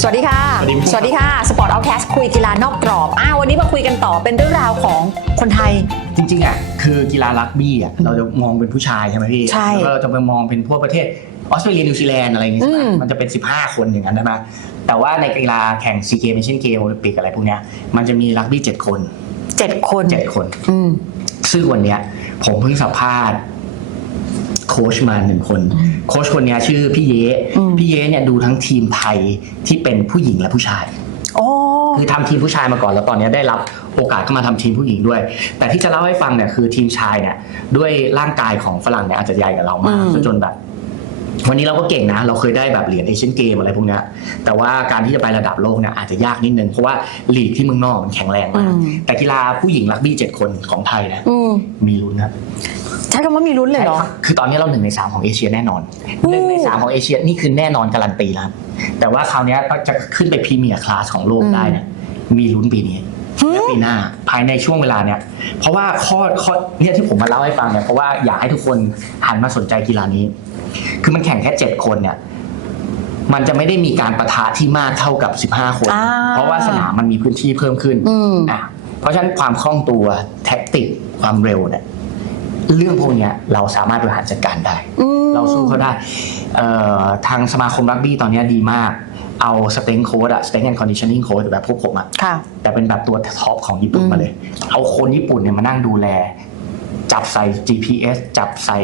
สวัสดีค่ะสวัสดีครับสวัสดีค่ะ สปอร์ตเอาแคสคุยกีฬานอกกรอบ อ้าววันนี้มาคุยกันต่อเป็นเรื่องราวของคนไทย จริงๆอะคือกีฬารักบี้อะเราจะมองเป็นผู้ชายใช่ไหมพี่ใช่แล้วก็เราจะไปมองเป็นพวกประเทศออสเตรเลียนิวซีแลนด์อะไรอย่างงี้ใช่ไหมอืมมันจะเป็น 15 คนอย่างนั้นใช่ไหมแต่ว่าในกีฬาแข่งซีเกมเอเชียนเกมโอลิมปิกอะไรพวกเนี้ยมันจะมีรักบี้7คนเจ็ดคน7คนอืมซึ่งวันเนี้ยผมเพิ่งสัมภาษณ์ โค้ชมาหนึ่งคนอืมโค้ชคนเนี้ยชื่อพี่เยอืมพี่เยเนี่ยดูทั้งทีมไทยที่เป็นผู้หญิงและผู้ชายโอ้คือทำทีมผู้ชายมาก่อนแล้วตอนนี้ได้รับโอกาสเข้ามาทำทีมผู้หญิงด้วย แต่ที่จะเล่าให้ฟังเนี่ยคือทีมชายเนี่ยด้วยร่างกายของฝรั่งเนี่ยอาจจะใหญ่กว่าเรามากอืมจนแบบ วันนี้เราก็เก่งนะ เราเคยได้แบบเหรียญเอเชียนเกมอะไรพวกเนี้ยแต่ว่าการที่จะไประดับโลกเนี่ยอาจจะยากนิดนึง เพราะว่าลีกที่เมืองนอกมันแข็งแรงอืมากมแต่กีฬาผู้หญิงรักบี้เจ็ดคนของไทยนะอืมมีลุ้นครับใช้คำว่ามีลุ้นเลยเหรอ คือตอนนี้เราหนึ่งในสามของเอเชียแน่นอนอู้หนึ่งในสามของเอเชียนี่คือแน่นอนการันตีแล้วครับแต่ว่าคราวเนี้ยก็จะขึ้นไปพรีเมียร์คลาสของโลกได้เนี่ยมีลุ้นปีนี้และปีหน้าภายในช่วงเวลาเนี้ยเพราะว่าข้อข้อเนี่ยที่ผมมาเล่าให้ฟังเนี่ยเพราะว่าอยากให้ทุกคนหันมาสนใจกีฬานี้ คือมันแข่งแค่เจ็ดคนเนี่ย มันจะไม่ได้มีการประทะที่มากเท่ากับ15คน อ่า เพราะว่าสนามมันมีพื้นที่เพิ่มขึ้นอืม อะเพราะฉะนั้นความคล่องตัวแท็กติกความเร็วเนี่ยเรื่องพวกเนี้ยเราสามารถบริหารจัดการได้ อืม เราสู้เขาได้เอ่อทางสมาคมรักบี้ตอนเนี้ยดีมาก เอาสเต็งโค้ดอะสเต็งแอนด์คอนดิชนิ่งโค้ดแบบพวกผมอะ ค่ะ แต่เป็นแบบตัวท็อปของญี่ปุ่นอืม มาเลย เอาคนญี่ปุ่นเนี่ยมานั่งดูแล จับใส่ GPS จับใส่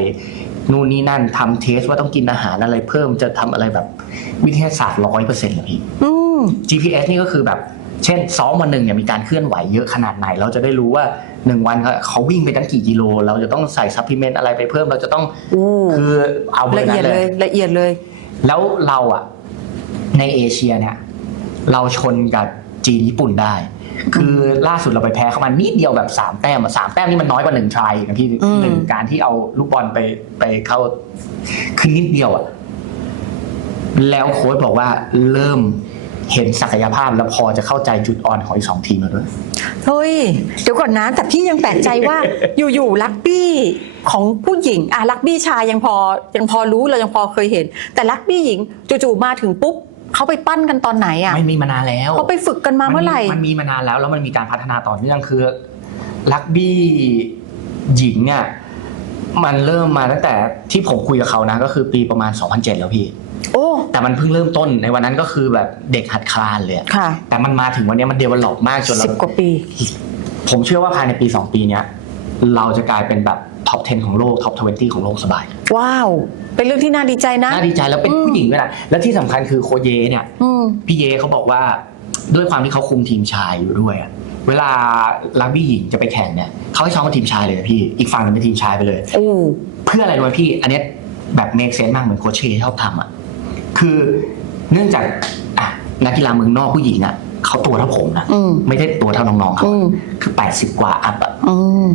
นู่นนี่นั่นทำเทสว่าต้องกินอาหารอะไรเพิ่มจะทำอะไรแบบวิทยาศาสตร์ร้อยเปอร์เซ็นต์เลยพี่ อืม GPS นี่ก็คือแบบ เช่นซ้อมวันหนึ่งเนี่ยมีการเคลื่อนไหวเยอะขนาดไหน เราจะได้รู้ว่าหนึ่งวันเขาวิ่งไปตั้งกี่กิโล เราจะต้องใส่ซัพพลีเมนต์อะไรไปเพิ่มเราจะต้องอู้คือเอาเบอละร์เอีนั้ยดนเลเลย ยละเอียดเลย แล้วเราอะในเอเชียเนี่ย เราชนกับ จีนญี่ปุ่นได้ คือล่าสุดเราไปแพ้เขามานิดเดียวแบบสามแต้มอะสามแต้มนี่มันน้อยกว่าหนึ่งทรายอีกนะพี่อืมหนึ่งการที่เอาลูกบอลไปไปเข้าคือนิดเดียวอะแล้วโค้ชบอกว่าเริ่มเห็นศักยภาพแล้วพอจะเข้าใจจุดอ่อนของอีกสองทีมแล้วด้วยเฮ้ย เดี๋ยวก่อนนะ แต่พี่ยังแปลกใจว่า อยู่ๆลักบี้ของผู้หญิงอะลักบี้ชายยังพอยังพอรู้เรายังพอเคยเห็น แต่ลักบี้หญิงจู่ๆมาถึงปุ๊บ เขาไปปั้นกันตอนไหนอะไม่มีมานานแล้วเขาไปฝึกกันมาเมื่อไหร่มันมีมานานแล้วแล้วมันมีการพัฒนาต่อเนื่องคือลักบี้หญิงเนี่ยมันเริ่มมาตั้งแต่ที่ผมคุยกับเขานะ ก็คือปีประมาณ 2007 แล้วพี่ โอ้ แต่มันเพิ่งเริ่มต้นในวันนั้นก็คือแบบเด็กหัดคลานเลยอะค่ะ แต่มันมาถึงวันนี้มันเดเวลลอปมากจนเราสิบกว่าปี ผมเชื่อว่าภายในปี 2 ปีเนี้ย เราจะกลายเป็นแบบท็อป 10 ของโลกท็อป 20 ของโลกสบาย ว้าว เป็นเรื่องที่น่าดีใจนะ น่าดีใจแล้วเป็นอืมผู้หญิงด้วยนะและที่สำคัญคือโคชเยเนี่ยอืม พี่เยเขาบอกว่าด้วยความที่เขาคุมทีมชายอยู่ด้วยอะเวลาลักบี้หญิงจะไปแข่งเนี่ยเขาให้ซ้อมกับทีมชายเลยนะพี่อีกฝั่งหนึงเป็นทีมชายไปเลยโอ้เพื่ออะไรรู้ไหมพี่ อันเนี้ยแบบเมคเซนมากเหมือนโคชเชชอบทำอะ คือเนื่องจากอะนักกีฬาเมืองนอกผู้หญิงอะเขาตัวเท่าผมนะ อืม ไม่ได้ตัวเท่าน้องๆเขาอืม คือ 80 กว่าอัพอะอืม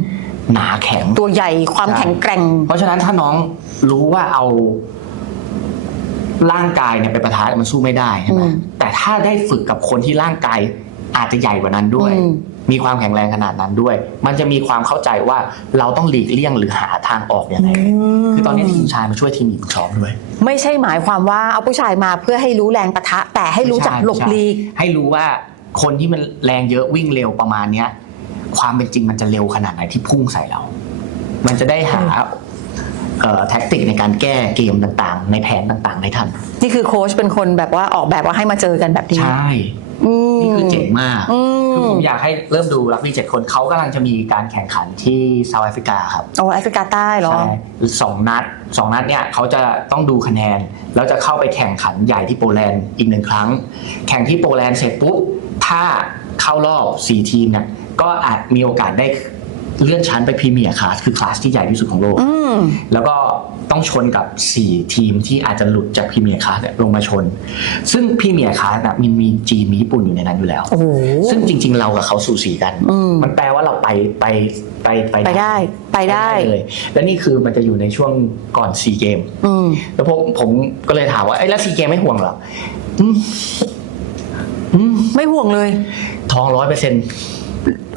หนาแข็ง ตัวใหญ่ความใช่แข็งแกร่ง เพราะฉะนั้นถ้าน้องรู้ว่าเอาร่างกายเนี่ยไปประทะมันสู้ไม่ได้ใช่ไหมอืมแต่ถ้าได้ฝึกกับคนที่ร่างกายอาจจะใหญ่กว่านั้นด้วย อืม มีความแข็งแรงขนาดนั้นด้วย มันจะมีความเข้าใจว่าเราต้องหลีกเลี่ยงหรือหาทางออกยังไงคือตอนนี้ทีมชายมาช่วยทีมหญิงซ้อมด้วย ไม่ใช่หมายความว่าเอาผู้ชายมาเพื่อให้รู้แรงปะทะ แต่ให้รู้จักหลบหลีก ให้รู้ว่าคนที่มันแรงเยอะวิ่งเร็วประมาณเนี้ย ความเป็นจริงมันจะเร็วขนาดไหนที่พุ่งใส่เรา มันจะได้หาเอ่อแท็กติกในการแก้เกมต่างๆ ในแผนต่างๆ ได้ทัน นี่คือโค้ชเป็นคนแบบว่าออกแบบว่าให้มาเจอกันแบบนี้ใช่อืมนี่คือเจ๋งมากอืคือมผมอยากให้เริ่มดูรักบี้เจ็ดคนเขากำลังจะมีการแข่งขันที่เซาท์แอฟริกาครับโอ้แอฟริกาใต้เหรอใช่สองนัดสองนัดเนี่ยเขาจะต้องดูคะแนน แล้วจะเข้าไปแข่งขันใหญ่ที่โปแลนด์อีกหนึ่งครั้ง แข่งที่โปแลนด์เสร็จปุ๊บถ้า เข้ารอบสี่ทีมเนี่ยก็อาจมีโอกาสได้เลื่อนชั้นไปพรีเมียร์คลาสคือคลาสที่ใหญ่ที่สุดของโลก อืม แล้วก็ต้องชนกับ 4 ทีมที่อาจจะหลุดจากพรีเมียร์คลาสเนี่ยลงมาชน ซึ่งพรีเมียร์คลาสน่ะมันมีจีนมีญี่ปุ่นอยู่ในนั้นอยู่แล้ว โอ้โห ซึ่งจริง ๆ เรากับเขาสูสีกัน อืม มันแปลว่าเราไปไปไปไปไปได้ ไปได้ เลย และนี่คือมันจะอยู่ในช่วงก่อนซีเกม อืม แล้วผมผมก็เลยถามว่าไอ้ยแล้วซีเกมไม่ห่วงเหรออืม อืมไม่ห่วงเลย ทองร้อยเปอร์เซ็นต์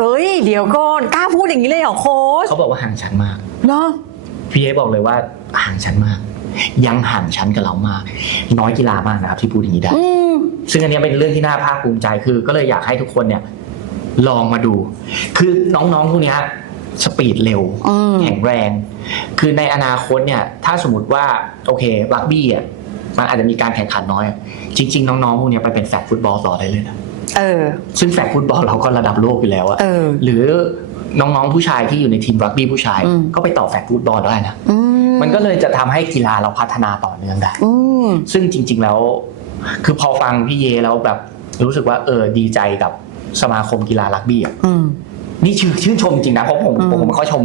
เอ้ย เดี๋ยวก่อนกล้าพูดอย่างนี้เลยเหรอโค้ชเขาบอกว่าห่างชั้นมาก เนาะพี่เอบอกเลยว่าห่างชั้นมาก ยังห่างชั้นกับเรามาก น้อยกีฬามากนะครับที่พูดอย่างนี้ได้ อืม ซึ่งอันเนี้ยเป็นเรื่องที่น่าภาคภูมิใจคือ ก็เลยอยากให้ทุกคนเนี่ยลองมาดู คือน้องๆพวกเนี้ยสปีดเร็ว อืม แข็งแรง คือในอนาคตเนี่ย ถ้าสมมติว่า โอเค รักบี้อะ มันอาจจะมีการแข่งขันน้อยอะจริง ๆ น้องๆพวกเนี้ยไปเป็นแฟกฟุตบอลต่อได้เลยนะเออ ซึ่งแฟกฟุตบอลเราก็ระดับโลกอยู่แล้วอะเออ หรือน้องๆผู้ชายที่อยู่ในทีมรักบี้ผู้ชาย อืม ก็ไปต่อแฟกฟุตบอลได้นะอืมันก็เลยจะทำให้กีฬาเราพัฒนาต่อเนื่องได้ อืม ซึ่งจริง ๆ แล้ว คือพอฟังพี่เยแล้วแบบรู้สึกว่าเออดีใจกับสมาคมกีฬารักบี้อะอืม นี่ชื่นชื่นชมจริงนะเพราะผมอืมผมผมไม่ค่อยชม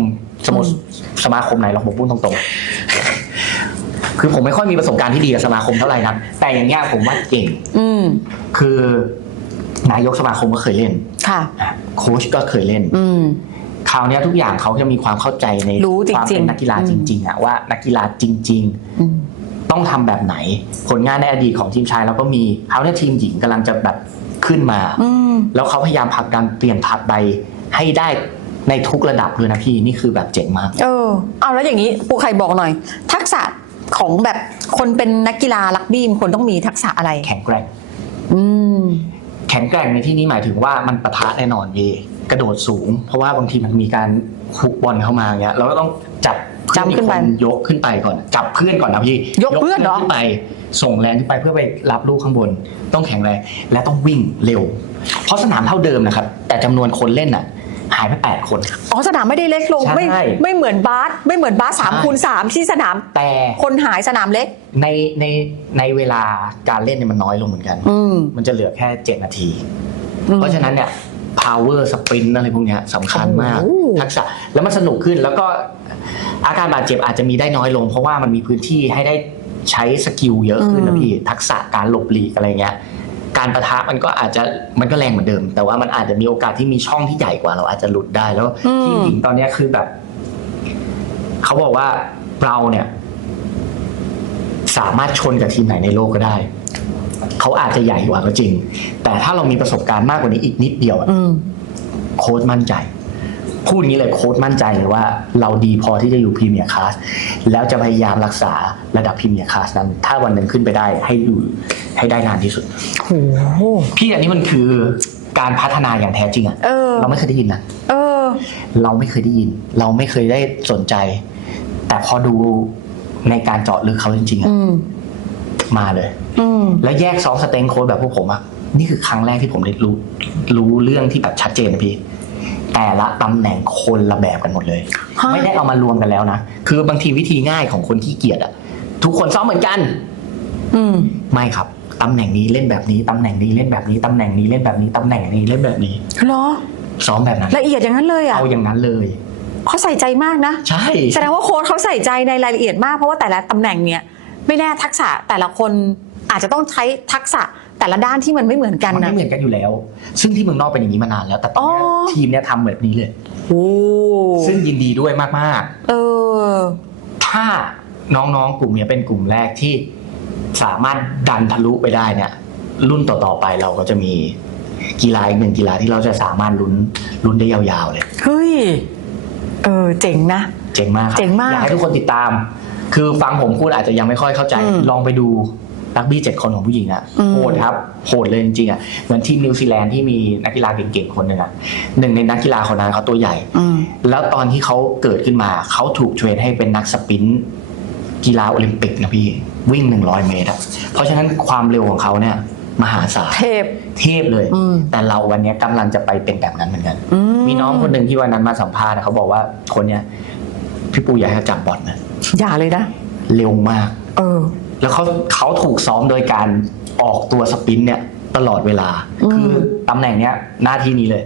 สโมสอืมสมาคมไหนหรอกผมพูดตรงๆ คือผมไม่ค่อยมีประสบการณ์ที่ดีกับสมาคมเท่าไหร่นะแต่อย่างเงี้ยผมว่าเก่งอืมคือนายกสมาคมก็เคยเล่นค่ะอะโค้ชก็เคยเล่น อืมคราวเนี้ยทุกอย่างเขาจะมีความเข้าใจในรู้จริงๆความเป็นนักกีฬาจริงๆอะว่านักกีฬาจริงๆอืมต้องทำแบบไหน ผลงานในอดีตของทีมชายเราก็มีเขาเนี่ยทีมหญิงกำลังจะแบบขึ้นมาอืมแล้วเขาพยายามผลักดันเปลี่ยนผัดใบให้ได้ในทุกระดับเลยนะพี่นี่คือแบบเจ๋งมาก เออเอาแล้วอย่างนี้ปูไข่บอกหน่อย ทักษะ ของแบบคนเป็นนักกีฬารักบี้มันควรต้องมีทักษะอะไร แข็งแกร่ง อืม แข็งแกร่งในที่นี้หมายถึงว่ามันปะทะแน่นอนพี่กระโดดสูง เพราะว่าบางทีมันมีการหุกบอลเข้ามาเงี้ยเราก็ต้องจับจำขึ้นไปเพื่ออีกคยกขึ้นไปก่อน จับเพื่อนก่อนนะพี่ยกเพื่อนเหรอ ขึ้นไป ส่งแรงขึ้นไปเพื่อไปรับลูกข้างบน ต้องแข็งแรงและต้องวิ่งเร็ว เพราะสนามเท่าเดิมนะครับ แต่จำนวนคนเล่นน่ะ หายไปแปดคน อ๋อสนามไม่ได้เล็กลงใช่ไม่ไม่เหมือนบาสไม่เหมือนบาสสามใช่คูณสามที่สนามแต่คนหายสนามเล็ก ในในในเวลาการเล่นเนี่ยมันน้อยลงเหมือนกัน อืมมันจะเหลือแค่7นาที อืม เพราะฉะนั้นเนี่ย power sprint อะไรพวกเนี้ยสำคัญมาก โอ้โห ทักษะ แล้วมันสนุกขึ้น แล้วก็อาการบาดเจ็บอาจจะมีได้น้อยลง เพราะว่ามันมีพื้นที่ให้ได้ใช้สกิลเยอะขึ้นนะพี่ ทักษะการหลบหลีกอะไรเงี้ย การประทะมันก็อาจจะมันก็แรงเหมือนเดิม แต่ว่ามันอาจจะมีโอกาสที่มีช่องที่ใหญ่กว่า เราอาจจะหลุดได้แล้วอืมทีมหญิงตอนเนี้ยคือแบบเขาบอกว่าเราเนี่ย สามารถชนกับทีมไหนในโลกก็ได้ เขาอาจจะใหญ่กว่าก็จริง แต่ถ้าเรามีประสบการณ์มากกว่านี้อีกนิดเดียวอะอืม โค้ดมั่นใจ พูดอย่างนี้เลยโค้ดมั่นใจเลยว่าเราดีพอที่จะอยู่พรีเมียร์คลาสแล้วจะพยายามรักษาระดับพรีเมียร์คลาสนั้น ถ้าวันหนึ่งขึ้นไปได้ให้อยู่ให้ได้นานที่สุดโอ้โหพี่อันนี้มันคือการพัฒนาอย่างแท้จริงอะเออ เราไม่เคยได้ยินนะเออ เราไม่เคยได้ยิน เราไม่เคยได้สนใจ แต่พอดูในการเจาะลึกเขาจริงๆอะอืม มาเลย อืม แล้วแยกซ้อมสเต็งโค้ดแบบพวกผมอะนี่คือครั้งแรกที่ผมได้รู้รู้เรื่องที่แบบชัดเจนนะพี่ แต่ละตำแหน่งคนละแบบกันหมดเลย ฮะ ไม่ได้เอามารวมกันแล้วนะ คือบางทีวิธีง่ายของคนที่เกียจอะทุกคนซ้อมเหมือนกัน อืม ไม่ครับ ตำแหน่งนี้เล่นแบบนี้ ตำแหน่งนี้เล่นแบบนี้ ตำแหน่งนี้เล่นแบบนี้ ตำแหน่งนี้เล่นแบบนี้ เหรอ ซ้อมแบบนั้น ละเอียดอย่างนั้นเลยอะเอาอย่างนั้นเลย เขาใส่ใจมากนะ ใช่ แสดงว่าโค้ชเขาใส่ใจในรายละเอียดมากเพราะว่าแต่ละตำแหน่งเนี่ย ไม่แน่ทักษะแต่ละคนอาจจะต้องใช้ทักษะ แต่ละด้านที่มันไม่เหมือนกันมันนะ ไม่เหมือนกันอยู่แล้ว ซึ่งที่เมืองนอกเป็นอย่างนี้มานานแล้ว แต่ตอนเนี้ยอ๋อ ทีมเนี้ยทำแบบนี้เลย โอ้ซึ่งยินดีด้วยมากเออ ๆ ถ้าน้องๆ กลุ่มเนี้ยเป็นกลุ่มแรกที่สามารถดันทะลุไปได้เนี่ย รุ่นต่อๆไปเราก็จะมีกีฬาอีกหนึ่งกีฬาที่เราจะสามารถลุ้นลุ้นได้ยาวๆเลย เฮ้ย เออ เจ๋งนะ เจ๋งมากครับเจ๋งมากอยากให้ทุกคนติดตาม คือฟังผมพูดอาจจะยังไม่ค่อยเข้าใจ อืมลองไปดู รักบี้เจ็ดคนของผู้หญิงอะอืมโหดครับโหดเลยจริงๆอะเหมือนทีมนิวซีแลนด์ที่มีนักกีฬาเก่งๆคนหนึ่งอะหนึ่งในนักกีฬาคนนั้นเขาตัวใหญ่อืมแล้วตอนที่เขาเกิดขึ้นมาเขาถูกเทรนให้เป็นนักสปรินต์กีฬาโอลิมปิกนะพี่วิ่ง100เมตรอะเพราะฉะนั้นความเร็วของเขาเนี่ยมหาศาลเทพเทพเลยอืมแต่เราวันเนี้ยกำลังจะไปเป็นแบบนั้นเหมือนกันอืมีน้องคนหนึ่งที่วันนั้นมาสัมภาษณ์อะเขาบอกว่าคนเนี้ยพี่ปูอยากให้เขาจับบอลนะอย่าเลยนะ เร็วมาก เออ แล้วเขาเขาถูกซ้อมโดยการออกตัวสปรินต์เนี่ยตลอดเวลาอืมคือตำแหน่งเนี้ยหน้าที่นี้เลย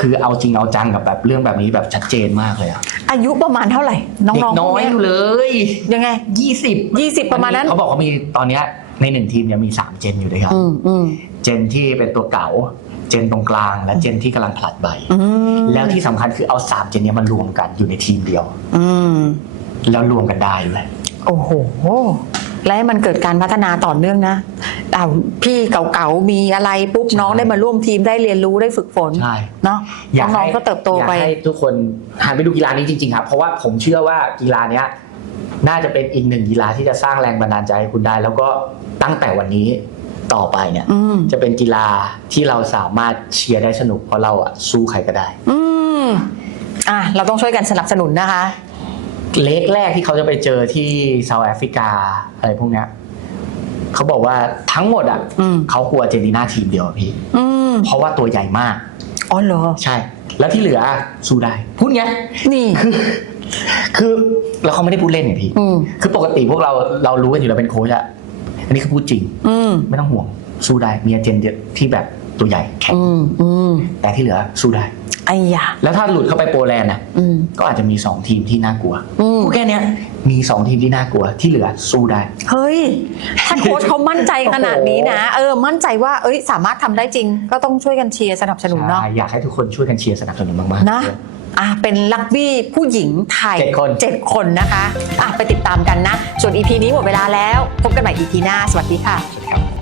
คือเอาจริงเอาจังกับแบบเรื่องแบบนี้แบบชัดเจนมากเลยอะอายุประมาณเท่าไหร่ น้เด็กองๆพน้วอกยเนี้ยอยู่เลยยังไงยี่สิบยี่สิบประมาณนั้น เขาบอกว่ามีตอนเนี้ยในหนึ่งทีมเนี่ยมีสามเจนอยู่ด้วยกัน อืมอืมเจนที่เป็นตัวเก่า เจนตรงกลาง และเจนที่กำลังผลัดใบ อืมแล้วที่สำคัญคือเอาสามเจนเนี้ยมันรวมกันอยู่ในทีมเดียว อืมแล้วรวมกันได้ด้วย โอ้โห และให้มันเกิดการพัฒนาต่อเนื่องนะอ้าวพี่เก่าๆมีอะไรปุ๊บใช่น้องได้มาร่วมทีมได้เรียนรู้ได้ฝึกฝนใช่เนาะอยากน้องให้ๆก็เติบโตไปอยากให้ทุกคนหันไปดูกีฬานี้จริงๆครับเพราะว่าผมเชื่อว่ากีฬาเนี้ยน่าจะเป็นอีกหนึ่งกีฬาที่จะสร้างแรงบันดาลใจให้คุณได้ แล้วก็ตั้งแต่วันนี้ต่อไปเนี่ยอืมจะเป็นกีฬาที่เราสามารถเชียร์ได้สนุกเพราะเราอะสู้ใครก็ได้ อืมอะเราต้องช่วยกันสนับสนุนนะคะ เล็กแรกที่เขาจะไปเจอที่เซาท์แอฟริกาอะไรพวกเนี้ยเขาบอกว่าทั้งหมดอะอืม เขากลัวอาร์เจนตินาทีมเดียวอะพี่ อืมเพราะว่าตัวใหญ่มาก อ๋อเหรอ ใช่ แล้วที่เหลืออะสู้ได้ พูดไงนี่ คือ คือแล้วเขาไม่ได้พูดเล่นไงพี่ อืม คือปกติพวกเราเรารู้กันอยู่แล้วเป็นโค้ชอะอันนี้คือพูดจริง อืม ไม่ต้องห่วงสู้ได้มีอาร์เจนเดียที่แบบ ตัวใหญ่แข็งอืมอืมแต่ที่เหลือสู้ได้ ไอ้ยาแล้วถ้าหลุดเข้าไปโปแลนด์อะอืมก็อาจจะมีสองทีมที่น่ากลัวอืมพูดแค่เนี้ยมีสองทีมที่น่ากลัวที่เหลือสู้ได้ เฮ้ย ถ้าโค้ชเขามั่นใจขนาดนี้นะ เออ มั่นใจว่า เอ้ย สามารถทำได้จริง ก็ต้องช่วยกันเชียร์สนับสนุนเนาะ ใช่อยากให้ทุกคนช่วยกันเชียร์สนับสนุนมากๆ นะ อะ เป็นลักบี้ผู้หญิงไทยเจ็ดคน เจ็ดคนนะคะ อะ ไปติดตามกันนะ ส่วน EP นี้หมดเวลาแล้ว พบกันใหม่ EP หน้า สวัสดีค่ะ ครับ